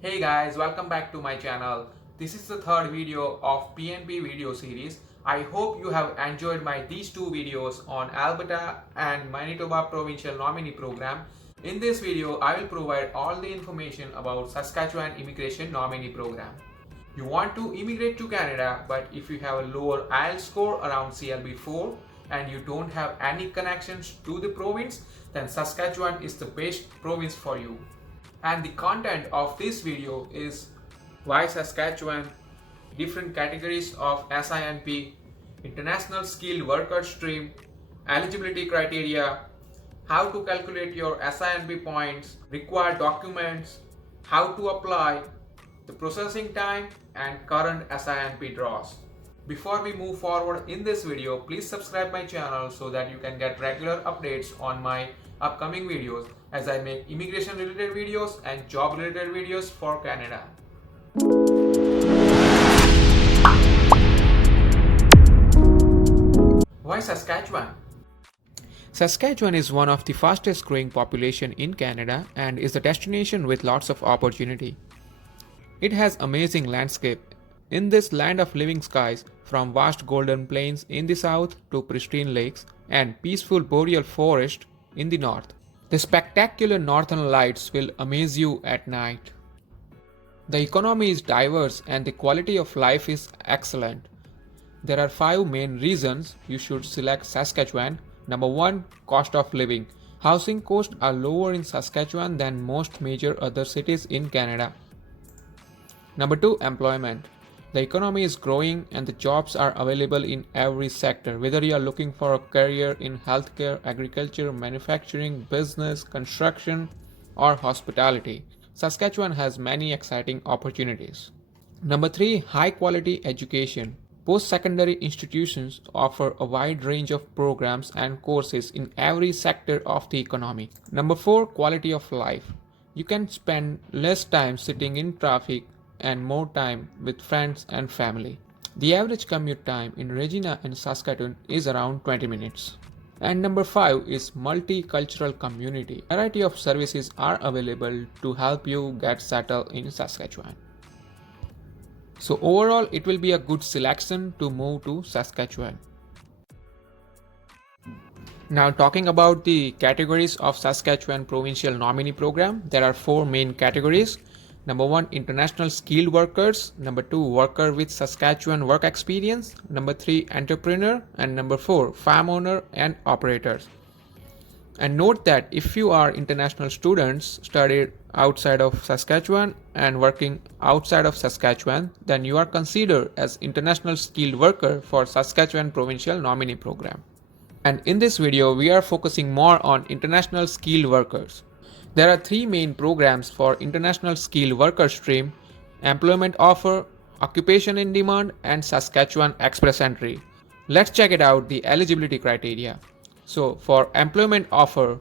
Hey guys, welcome back to my channel. This is the third video of PNP video series. I hope you have enjoyed these two videos on Alberta and Manitoba Provincial Nominee Program. In this video, I will provide all the information about Saskatchewan Immigration Nominee Program. You want to immigrate to Canada, but if you have a lower IELTS score around CLB 4 and you don't have any connections to the province, then Saskatchewan is the best province for you. And the content of this video is why Saskatchewan, different categories of SINP, international skilled worker stream, eligibility criteria, how to calculate your SINP points, required documents, how to apply, the processing time, and current SINP draws. Before we move forward in this video, please subscribe my channel so that you can get regular updates on my upcoming videos as I make immigration related videos and job related videos for Canada. Why Saskatchewan? Saskatchewan is one of the fastest growing population in Canada and is a destination with lots of opportunity. It has amazing landscape. In this land of living skies, from vast golden plains in the south to pristine lakes and peaceful boreal forest in the north. The spectacular northern lights will amaze you at night. The economy is diverse and the quality of life is excellent. There are 5 main reasons you should select Saskatchewan. Number 1, cost of living. Housing costs are lower in Saskatchewan than most major other cities in Canada. Number 2, employment. The economy is growing and the jobs are available in every sector, whether you are looking for a career in healthcare, agriculture, manufacturing, business, construction, or hospitality. Saskatchewan has many exciting opportunities. Number 3, high quality education. Post-secondary institutions offer a wide range of programs and courses in every sector of the economy. Number 4, quality of life. You can spend less time sitting in traffic and more time with friends and family. The average commute time in Regina and Saskatoon is around 20 minutes. And number 5 is multicultural community. A variety of services are available to help you get settled in Saskatchewan. So overall, it will be a good selection to move to Saskatchewan. Now talking about the categories of Saskatchewan Provincial Nominee Program, there are 4 main categories. Number 1, international skilled workers. Number 2, worker with Saskatchewan work experience. Number 3, entrepreneur. And number 4, farm owner and operators. And note that if you are international students studied outside of Saskatchewan and working outside of Saskatchewan, then you are considered as international skilled worker for Saskatchewan Provincial Nominee Program. And in this video, we are focusing more on international skilled workers. There are 3 main programs for international skilled worker stream: employment offer, occupation in demand, and Saskatchewan Express Entry. Let's check it out, the eligibility criteria. So for employment offer,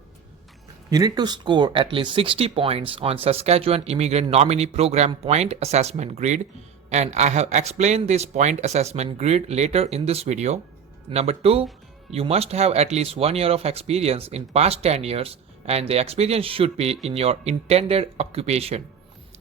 you need to score at least 60 points on Saskatchewan Immigrant Nominee Program Point Assessment Grid, and I have explained this point assessment grid later in this video. Number 2, you must have at least 1 year of experience in past 10 years and the experience should be in your intended occupation.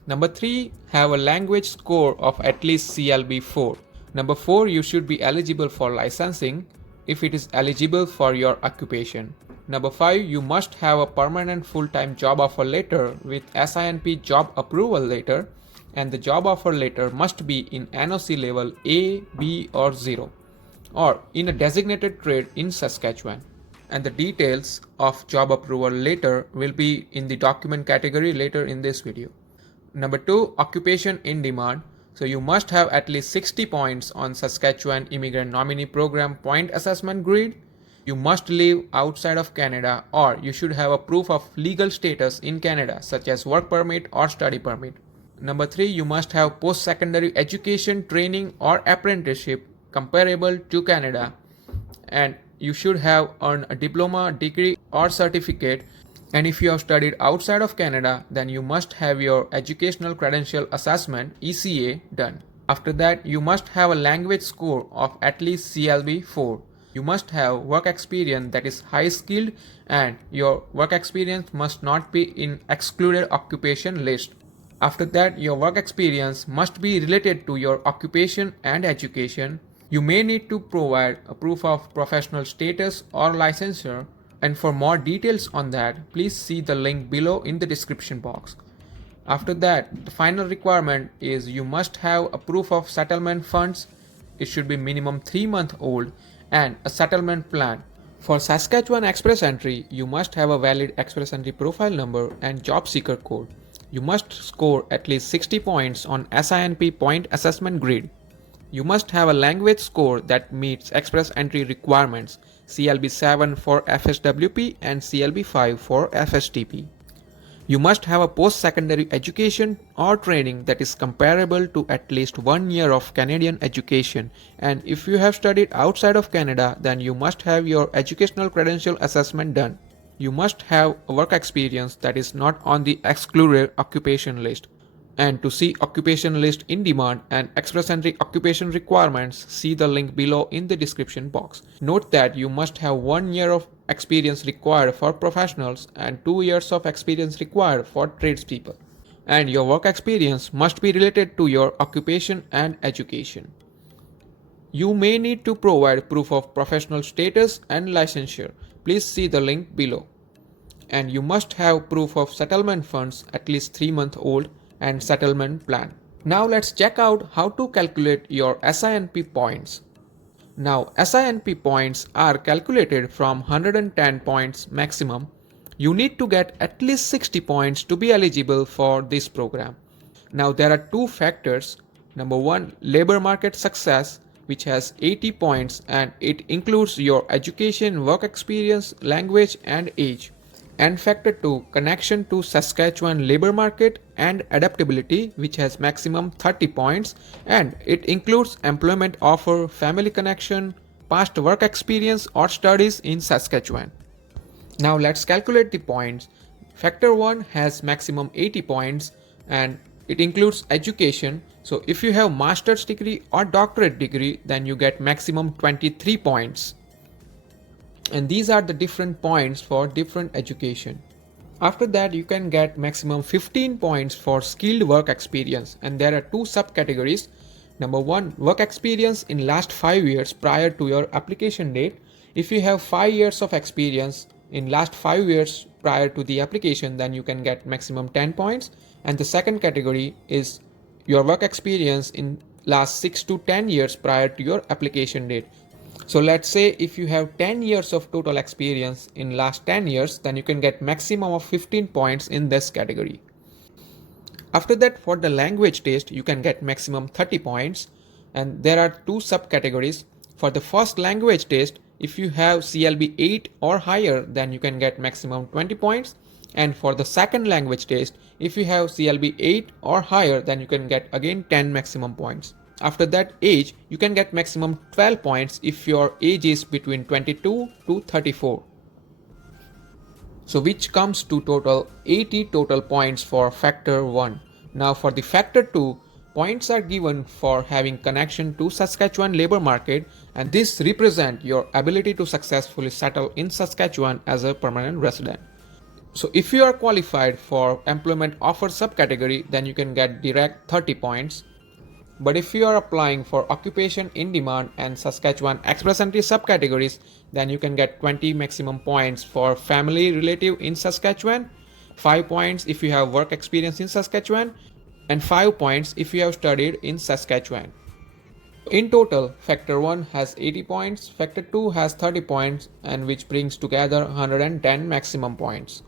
Number 3, have a language score of at least CLB 4. Number 4, you should be eligible for licensing if it is eligible for your occupation. Number 5, you must have a permanent full-time job offer letter with SINP job approval letter, and the job offer letter must be in NOC level A, B or 0 or in a designated trade in Saskatchewan. And the details of job approval letter will be in the document category later in this video. Number 2, occupation in demand. So you must have at least 60 points on Saskatchewan Immigrant Nominee Program Point Assessment Grid. You must live outside of Canada, or you should have a proof of legal status in Canada such as work permit or study permit. Number 3, you must have post-secondary education, training or apprenticeship comparable to Canada, and you should have earned a diploma, degree or certificate, and if you have studied outside of Canada, then you must have your Educational Credential Assessment ECA done. After that, you must have a language score of at least CLB 4. You must have work experience that is high skilled, and your work experience must not be in excluded occupation list. After that, your work experience must be related to your occupation and education. You may need to provide a proof of professional status or licensure. And for more details on that, please see the link below in the description box. After that, the final requirement is you must have a proof of settlement funds. It should be minimum 3 months old and a settlement plan. For Saskatchewan Express Entry, you must have a valid Express Entry profile number and job seeker code. You must score at least 60 points on SINP point assessment grid. You must have a language score that meets Express Entry requirements, CLB 7 for FSWP and CLB 5 for FSTP. You must have a post-secondary education or training that is comparable to at least 1 year of Canadian education, and if you have studied outside of Canada, then you must have your educational credential assessment done. You must have a work experience that is not on the excluded occupation list. And to see occupation list in demand and Express Entry occupation requirements, see the link below in the description box. Note that you must have 1 year of experience required for professionals and 2 years of experience required for tradespeople. And your work experience must be related to your occupation and education. You may need to provide proof of professional status and licensure. Please see the link below. And you must have proof of settlement funds at least 3 months old and settlement plan. Now let's check out how to calculate your SINP points. Now SINP points are calculated from 110 points maximum. You need to get at least 60 points to be eligible for this program. Now there are two factors. Number one, labor market success, which has 80 points and it includes your education, work experience, language and age. And factor 2, connection to Saskatchewan labor market and adaptability, which has maximum 30 points and it includes employment offer, family connection, past work experience or studies in Saskatchewan. Now let's calculate the points. Factor 1 has maximum 80 points and it includes education. So if you have master's degree or doctorate degree, then you get maximum 23 points. And these are the different points for different education. After that, you can get maximum 15 points for skilled work experience, and there are two subcategories. Number one, work experience in last 5 years prior to your application date. If you have 5 years of experience in last 5 years prior to the application, then you can get maximum 10 points. And the second category is your work experience in last 6 to 10 years prior to your application date. So let's say if you have 10 years of total experience in last 10 years, then you can get maximum of 15 points in this category. After that, for the language test, you can get maximum 30 points. And there are two subcategories. For the first language test, if you have CLB 8 or higher, then you can get maximum 20 points. And for the second language test, if you have CLB 8 or higher, then you can get again 10 maximum points. After that, age, you can get maximum 12 points if your age is between 22 to 34. So which comes to total 80 total points for factor 1. Now for the factor 2, points are given for having connection to Saskatchewan labor market, and this represent your ability to successfully settle in Saskatchewan as a permanent resident. So if you are qualified for employment offer subcategory, then you can get direct 30 points. But if you are applying for occupation in demand and Saskatchewan Express Entry subcategories, then you can get 20 maximum points for family relative in Saskatchewan, 5 points if you have work experience in Saskatchewan, and 5 points if you have studied in Saskatchewan. In total, factor 1 has 80 points, factor 2 has 30 points, and which brings together 110 maximum points.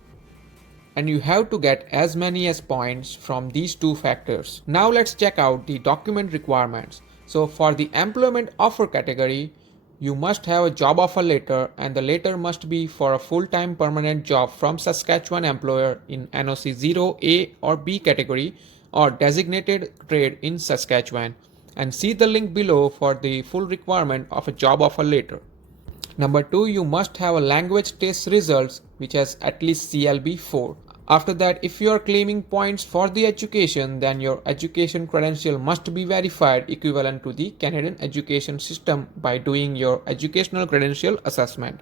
And you have to get as many as points from these two factors. Now let's check out the document requirements. So for the employment offer category, you must have a job offer letter, and the letter must be for a full-time permanent job from Saskatchewan employer in NOC 0A or B category or designated trade in Saskatchewan. And see the link below for the full requirement of a job offer letter. Number 2, you must have a language test results which has at least CLB 4. After that, if you are claiming points for the education, then your education credential must be verified equivalent to the Canadian education system by doing your educational credential assessment.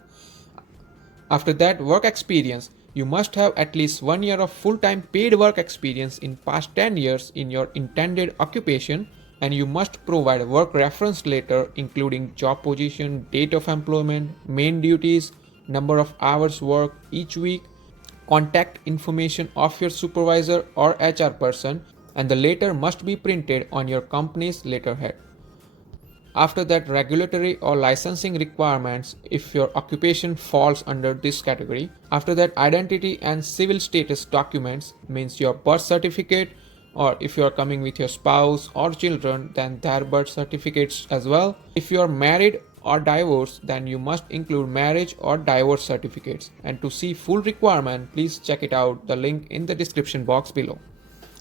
After that, work experience. You must have at least 1 year of full-time paid work experience in past 10 years in your intended occupation, and you must provide a work reference letter including job position, date of employment, main duties, number of hours worked each week, contact information of your supervisor or HR person, and the letter must be printed on your company's letterhead. After that, regulatory or licensing requirements if your occupation falls under this category. After that, identity and civil status documents means your birth certificate, or if you are coming with your spouse or children, then their birth certificates as well. If you are married or divorced, then you must include marriage or divorce certificates. And to see full requirement, please check it out, the link in the description box below.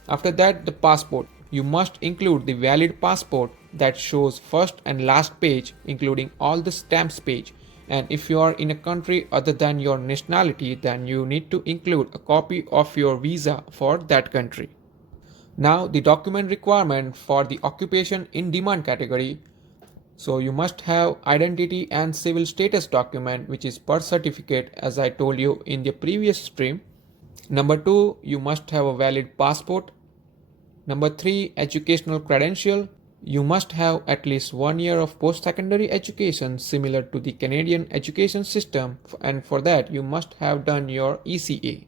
After that, the passport. You must include the valid passport that shows first and last page, including all the stamps page. And if you are in a country other than your nationality, then you need to include a copy of your visa for that country. Now, the document requirement for the occupation in demand category. So you must have identity and civil status document, which is birth certificate, as I told you in the previous stream. Number 2, you must have a valid passport. Number 3, educational credential. You must have at least 1 year of post-secondary education similar to the Canadian education system, and for that you must have done your ECA.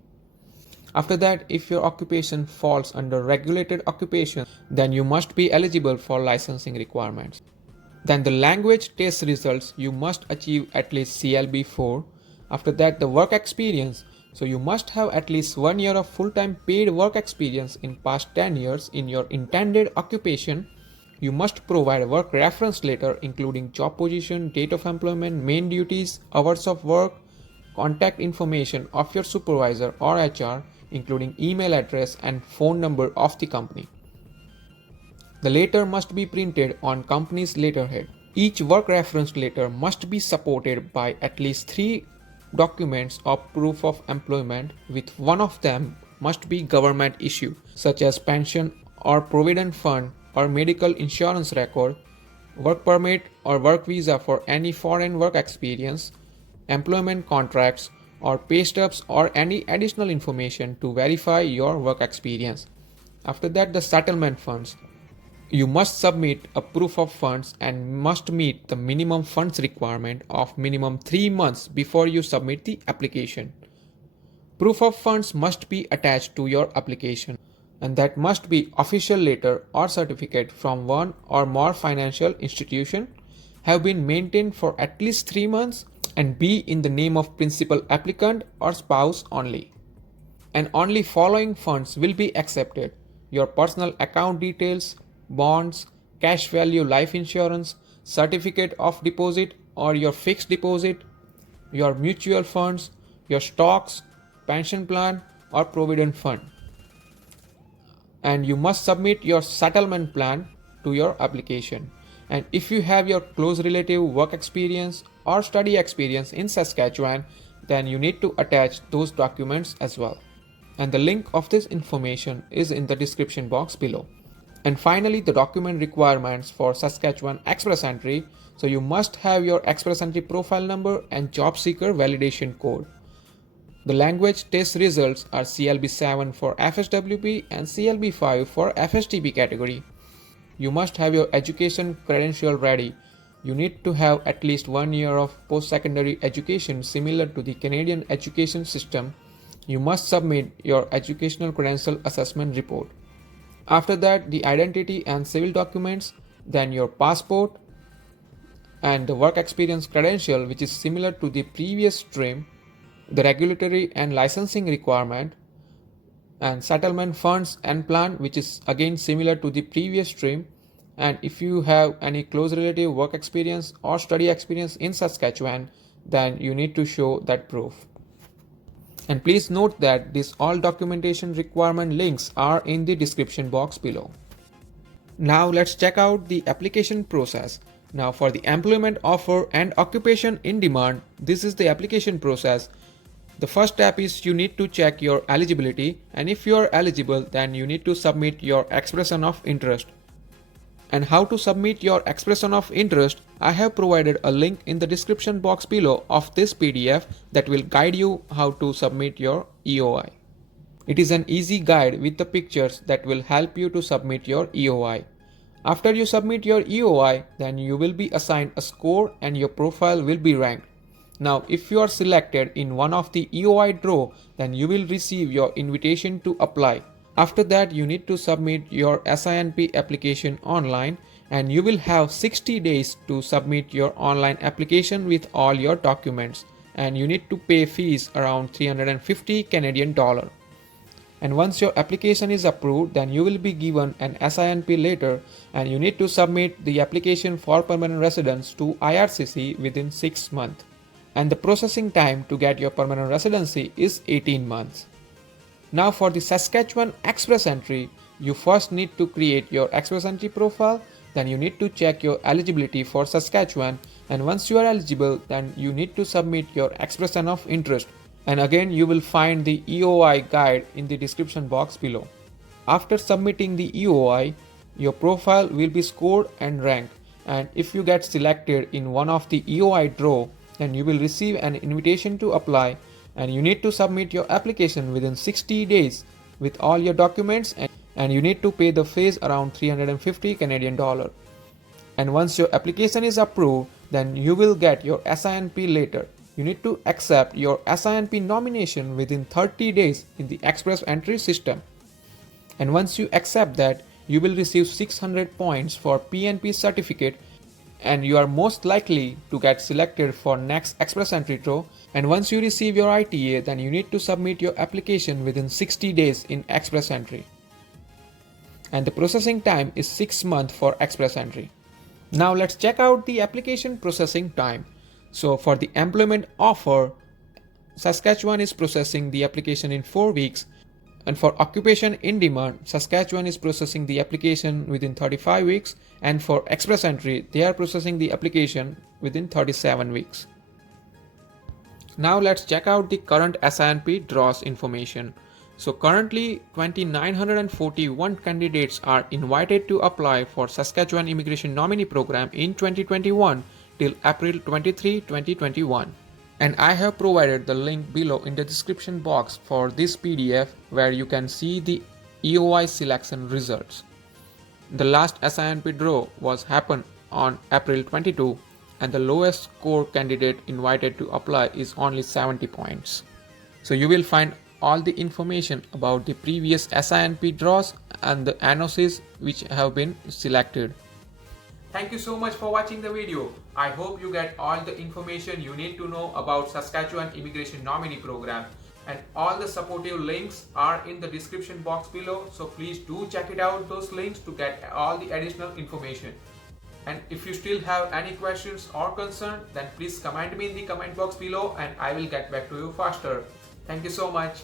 After that, if your occupation falls under regulated occupation, then you must be eligible for licensing requirements. Then the language test results, you must achieve at least CLB 4. After that, the work experience. So you must have at least 1 year of full-time paid work experience in past 10 years in your intended occupation. You must provide a work reference letter including job position, date of employment, main duties, hours of work, contact information of your supervisor or HR, including email address and phone number of the company. The letter must be printed on company's letterhead. Each work reference letter must be supported by at least 3 documents of proof of employment, with one of them must be government issue, such as pension or provident fund or medical insurance record, work permit or work visa for any foreign work experience, employment contracts or pay stubs or any additional information to verify your work experience. After that, the settlement funds. You must submit a proof of funds and must meet the minimum funds requirement of minimum 3 months before you submit the application. Proof of funds must be attached to your application, and that must be official letter or certificate from one or more financial institution, have been maintained for at least 3 months, and be in the name of principal applicant or spouse only. And only following funds will be accepted: your personal account details, bonds, cash value life insurance, certificate of deposit or your fixed deposit, your mutual funds, your stocks, pension plan or provident fund. And you must submit your settlement plan to your application. And if you have your close relative work experience or study experience in Saskatchewan, then you need to attach those documents as well. And the link of this information is in the description box below. And finally, the document requirements for Saskatchewan Express Entry. So you must have your Express Entry profile number and job seeker validation code. The language test results are CLB 7 for FSWP and CLB 5 for FSTP category. You must have your education credential ready. You need to have at least 1 year of post-secondary education similar to the Canadian education system. You must submit your educational credential assessment report. After that, the identity and civil documents, then your passport and the work experience credential, which is similar to the previous stream, the regulatory and licensing requirement, and settlement funds and plan, which is again similar to the previous stream. And if you have any close relative work experience or study experience in Saskatchewan, then you need to show that proof. And please note that these all documentation requirement links are in the description box below. Now let's check out the application process. Now for the employment offer and occupation in demand, this is the application process. The first step is you need to check your eligibility, and if you are eligible, then you need to submit your expression of interest. and how to submit your expression of interest, I have provided a link in the description box below of this PDF that will guide you how to submit your EOI. It is an easy guide with the pictures that will help you to submit your EOI. After you submit your EOI, then you will be assigned a score and your profile will be ranked. Now, if you are selected in one of the EOI draw, then you will receive your invitation to apply. After that, you need to submit your SINP application online and you will have 60 days to submit your online application with all your documents, and you need to pay fees around 350 Canadian dollar. And once your application is approved, then you will be given an SINP letter and you need to submit the application for permanent residence to IRCC within 6 months. And the processing time to get your permanent residency is 18 months. Now for the Saskatchewan Express Entry, you first need to create your Express Entry profile, then you need to check your eligibility for Saskatchewan, and once you are eligible, then you need to submit your expression of interest, and again you will find the EOI guide in the description box below. After submitting the EOI, your profile will be scored and ranked, and if you get selected in one of the EOI draw, then you will receive an invitation to apply, and you need to submit your application within 60 days with all your documents, and you need to pay the fees around 350 Canadian dollar. And once your application is approved, then you will get your SINP letter. You need to accept your SINP nomination within 30 days in the Express Entry system. And once you accept that, you will receive 600 points for PNP certificate, and you are most likely to get selected for next Express Entry draw. And once you receive your ITA, then you need to submit your application within 60 days in Express Entry. And the processing time is 6 months for Express Entry. Now let's check out the application processing time. So for the employment offer, Saskatchewan is processing the application in 4 weeks. And for occupation in demand, Saskatchewan is processing the application within 35 weeks, and for Express Entry, they are processing the application within 37 weeks. Now let's check out the current SINP draws information. So currently 2,941 candidates are invited to apply for Saskatchewan Immigration Nominee Program in 2021 till April 23, 2021. And I have provided the link below in the description box for this PDF where you can see the EOI selection results. The last SINP draw was happened on April 22, and the lowest score candidate invited to apply is only 70 points. So you will find all the information about the previous SINP draws and the NOCs which have been selected. Thank you so much for watching the video. I hope you get all the information you need to know about Saskatchewan Immigration Nominee Program, and all the supportive links are in the description box below, so please do check it out, those links, to get all the additional information. And if you still have any questions or concern, then please comment me in the comment box below and I will get back to you faster. Thank you so much.